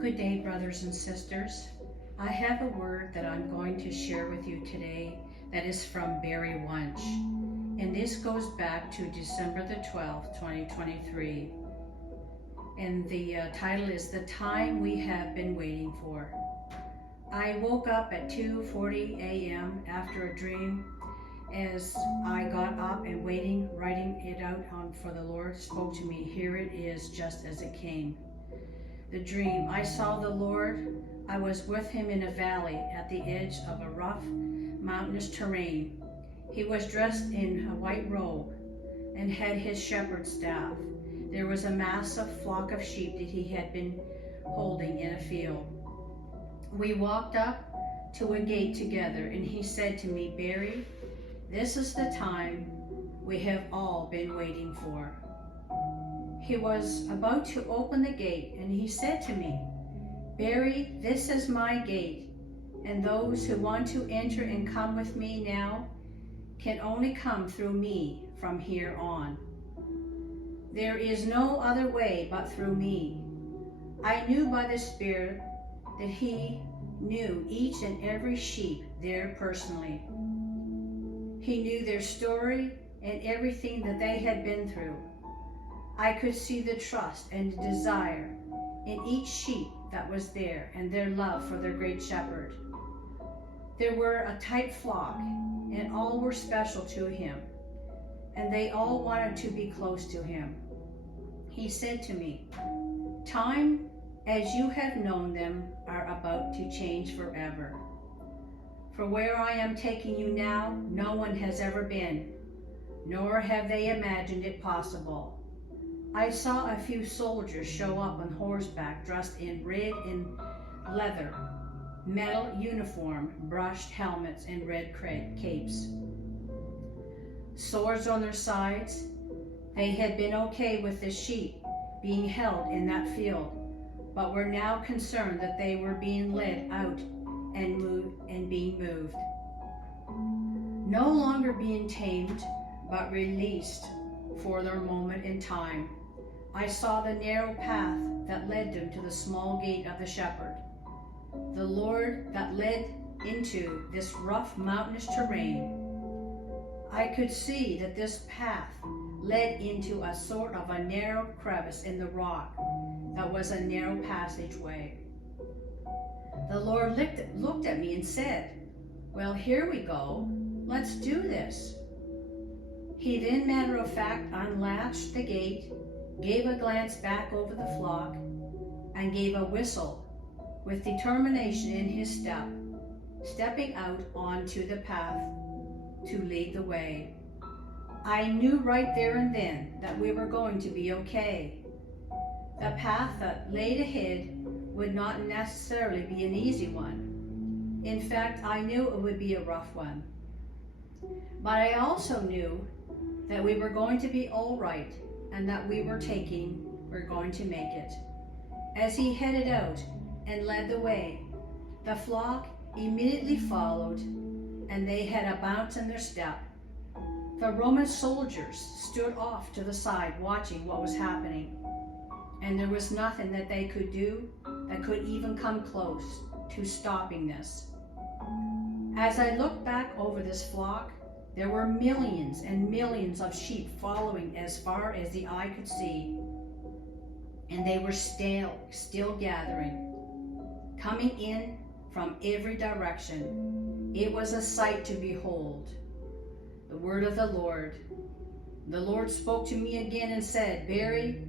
Good day, brothers and sisters. I have a word that I'm going to share with you today that is from Barry Wunsch, and this goes back to December the 12th, 2023. And the title is The Time We Have Been Waiting For. I woke up at 2:40 a.m. after a dream. As I got up and writing it out for the Lord spoke to me. Here it is, just as it came. The dream: I saw the Lord. I was with him in a valley at the edge of a rough, mountainous terrain. He was dressed in a white robe and had his shepherd's staff. There was a massive flock of sheep that he had been holding in a field. We walked up to a gate together, and he said to me, "Barry, this is the time we have all been waiting for." He was about to open the gate, and he said to me, "Barry, this is my gate, and those who want to enter and come with me now can only come through me from here on. There is no other way but through me." I knew by the Spirit that he knew each and every sheep there personally. He knew their story and everything that they had been through. I could see the trust and the desire in each sheep that was there and their love for their great shepherd. There were a tight flock, and all were special to him, and they all wanted to be close to him. He said to me, "Time as you have known them are about to change forever. For where I am taking you now, no one has ever been, nor have they imagined it possible." I saw a few soldiers show up on horseback, dressed in red and leather, metal uniform, brushed helmets, and red capes. Swords on their sides. They had been okay with the sheep being held in that field, but were now concerned that they were being led out and being moved. No longer being tamed, but released for their moment in time. I saw the narrow path that led them to the small gate of the shepherd. The Lord that led into this rough mountainous terrain. I could see that this path led into a sort of a narrow crevice in the rock that was a narrow passageway. The Lord looked at me and said, "Well, here we go. Let's do this." He then, matter of fact, unlatched the gate, gave a glance back over the flock, and gave a whistle with determination in his step, stepping out onto the path to lead the way. I knew right there and then that we were going to be okay. The path that laid ahead would not necessarily be an easy one. In fact, I knew it would be a rough one. But I also knew that we were going to be all right, and that we're going to make it. As he headed out and led the way, the flock immediately followed, and they had a bounce in their step. The Roman soldiers stood off to the side watching what was happening, and there was nothing that they could do that could even come close to stopping this. As I looked back over this flock, there were millions and millions of sheep following as far as the eye could see, and they were still gathering, coming in from every direction. It was a sight to behold. The word of the Lord. The Lord spoke to me again and said, "Barry,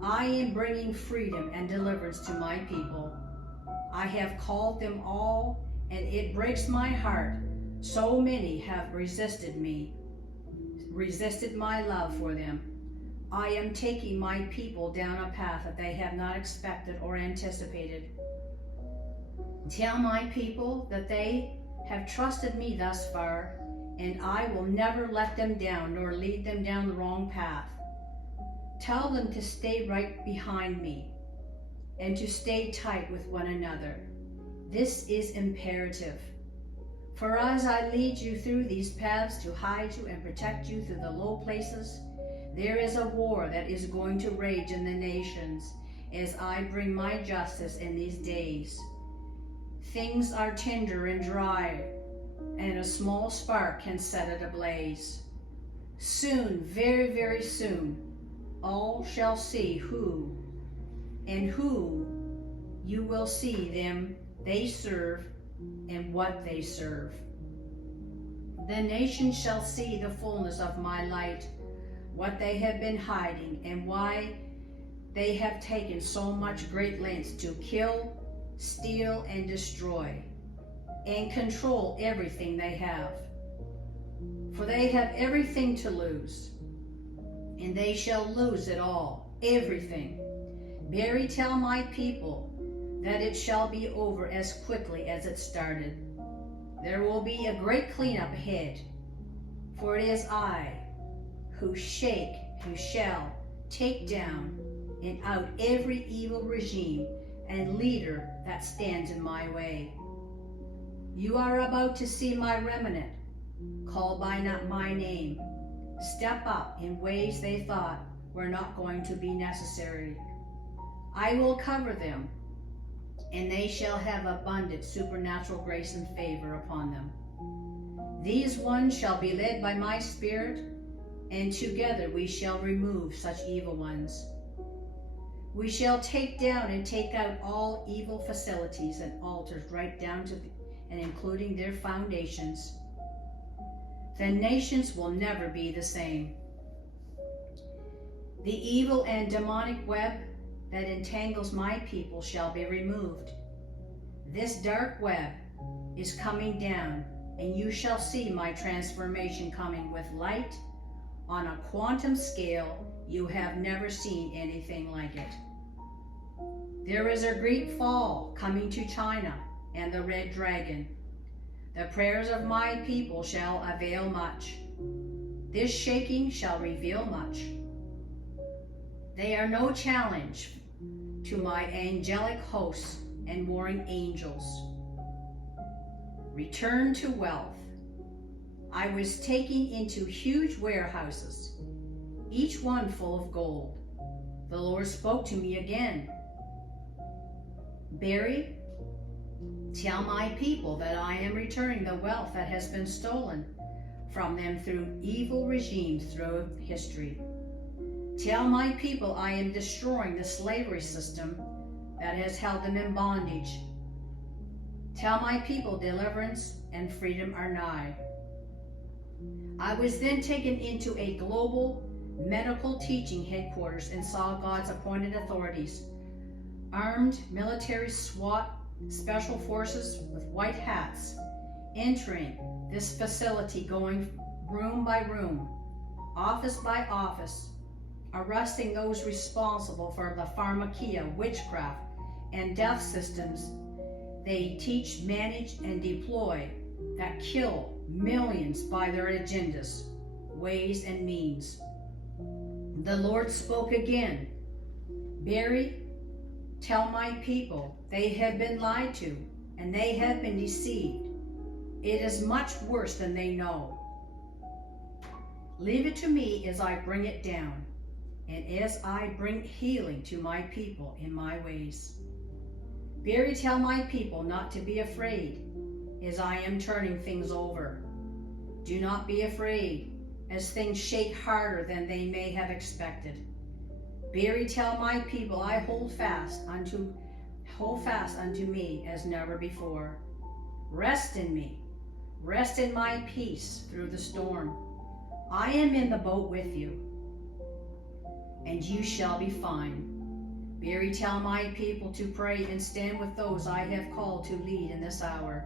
I am bringing freedom and deliverance to my people. I have called them all, and it breaks my heart. So many have resisted me, resisted my love for them. I am taking my people down a path that they have not expected or anticipated. Tell my people that they have trusted me thus far, and I will never let them down nor lead them down the wrong path. Tell them to stay right behind me and to stay tight with one another. This is imperative. For as I lead you through these paths to hide you and protect you through the low places, there is a war that is going to rage in the nations, as I bring my justice in these days. Things are tender and dry, and a small spark can set it ablaze. Soon, very, very soon, all shall see who you will see them they serve and what they serve. The nations shall see the fullness of my light, what they have been hiding, and why they have taken so much great lengths to kill, steal, and destroy, and control everything they have. For they have everything to lose, and they shall lose it all, everything. Very tell my people that it shall be over as quickly as it started. There will be a great cleanup ahead, for it is I who shall take down and out every evil regime and leader that stands in my way. You are about to see my remnant, called by not my name, step up in ways they thought were not going to be necessary. I will cover them, and they shall have abundant supernatural grace and favor upon them. These ones shall be led by my Spirit, and together we shall remove such evil ones. We shall take down and take out all evil facilities and altars right down to and including their foundations. The nations will never be the same. The evil and demonic web that entangles my people shall be removed. This dark web is coming down, and you shall see my transformation coming with light on a quantum scale you have never seen anything like it. There is a great fall coming to China and the red dragon. The prayers of my people shall avail much. This shaking shall reveal much. They are no challenge to my angelic hosts and warring angels. Return to wealth. I was taken into huge warehouses, each one full of gold. The Lord spoke to me again. Barry, tell my people that I am returning the wealth that has been stolen from them through evil regimes through history. Tell my people I am destroying the slavery system that has held them in bondage. Tell my people deliverance and freedom are nigh. I was then taken into a global medical teaching headquarters and saw God's appointed authorities, armed military SWAT special forces with white hats, entering this facility, going room by room, office by office, arresting those responsible for the pharmakia, witchcraft, and death systems they teach, manage, and deploy that kill millions by their agendas, ways, and means. The Lord spoke again. Barry, tell my people they have been lied to and they have been deceived. It is much worse than they know. Leave it to me as I bring it down, and as I bring healing to my people in my ways. Barry, tell my people not to be afraid as I am turning things over. Do not be afraid as things shake harder than they may have expected. Barry, tell my people I hold fast unto me as never before. Rest in me. Rest in my peace through the storm. I am in the boat with you, and you shall be fine. Barry, tell my people to pray and stand with those I have called to lead in this hour.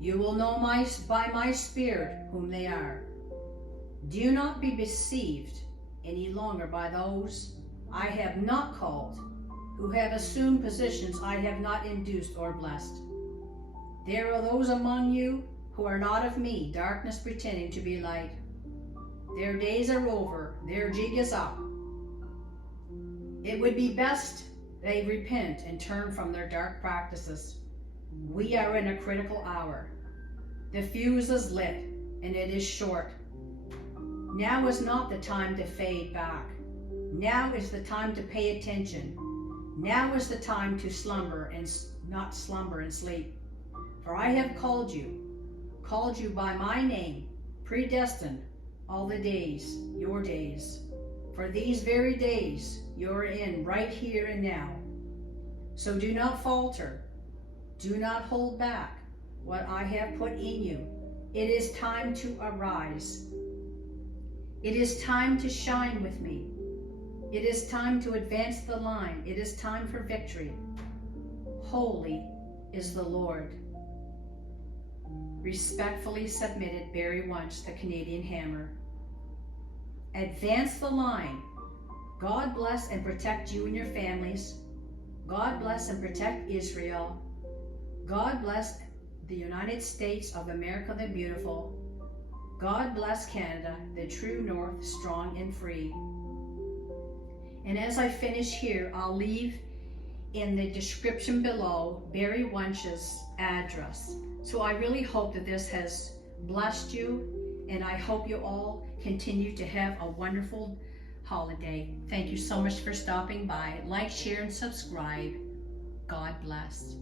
You will know by my Spirit whom they are. Do not be deceived any longer by those I have not called, who have assumed positions I have not induced or blessed. There are those among you who are not of me, darkness pretending to be light. Their days are over, their jig is up. It would be best they repent and turn from their dark practices. We are in a critical hour. The fuse is lit, and it is short. Now is not the time to fade back. Now is the time to pay attention. Now is the time to slumber and not slumber and sleep. For I have called you by my name, predestined all the days, your days. For these very days you're in right here and now. So do not falter. Do not hold back what I have put in you. It is time to arise. It is time to shine with me. It is time to advance the line. It is time for victory. Holy is the Lord. Respectfully submitted, Barry Wunsch, the Canadian Hammer. Advance the line. God bless and protect you and your families. God bless and protect Israel. God bless the United States of America the Beautiful. God bless Canada, the true North, strong and free. And as I finish here, I'll leave in the description below Barry Wunsch's address. So I really hope that this has blessed you, and I hope you all continue to have a wonderful holiday. Thank you so much for stopping by. Like, share, and subscribe. God bless.